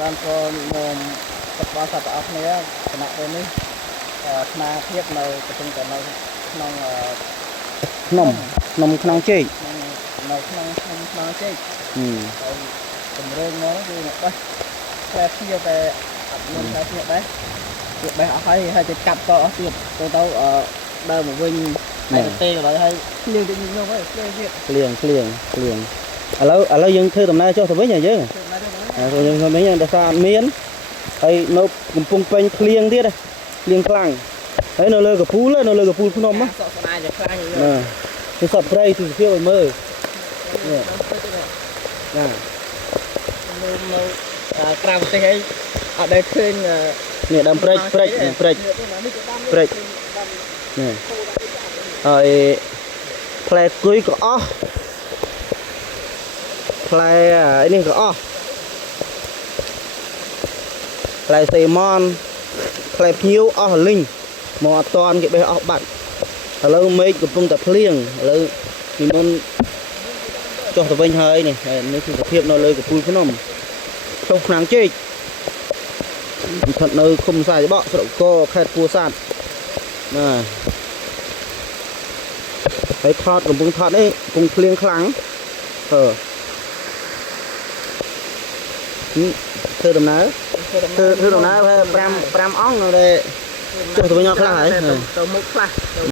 បានក៏មកទឹកបោះសត្វអស់គ្នាគណៈពេលនេះស្មារតីនៅកំពុងតែនៅក្នុងក្នុងជែកនៅក្នុងជែកហើយតម្រើងមកគឺមកបេះផ្លែភៀវតែអត់មានផ្លែភៀវដែរវាបេះអស់ហើយទៅកាប់តអស់ទៀតទៅដើរមកវិញតែទេក៏ដល់ហើយភ្លៀងទៅញឹមហើយភ្លៀងទៀតភ្លៀងឥឡូវយើងធ្វើដំណើរចុះទៅវិញហ៎យើងយើងទៅវិញដោយសារអត់មានហើយនៅកំពុងពេញភ្លៀងទៀតភ្លៀងខ្លាំងហើយនៅលើកពូលភ្នំហ្នឹងសក់ស្ដាយតែខ្លាំងយឺគឺសត្វព្រៃទីភាពឲ្យមើលណានៅក្រៅប្រទេសអីអត់ដែលឃើញនេះដើមព្រិចនេះហើយផ្លែគុយក៏អស់ផ្លែនេះក៏អស់ផ្លែសេម៉នផ្លែភ្ញៀវអស់លីងមកអត់តាន់គេបេះអស់បាត់ឥឡូវមេឃកំពុងតែភ្លៀងឥឡូវពីមុនចុះទៅវិញហើយនេះគឺសភាពនៅលើកំពូលភ្នំចុះខ្នាងជែកស្ថិតនៅឃុំសាយបក់ស្រុកកខេត្តពោធិ៍សាត់ណាហើយថតកំពុងថតនេះកំពុងភ្លៀងខ្លាំងធ្វើដំណើរ5អង្គនៅតែចុះទៅវិញអស់ខ្លះហើយទៅមុខខ្លះ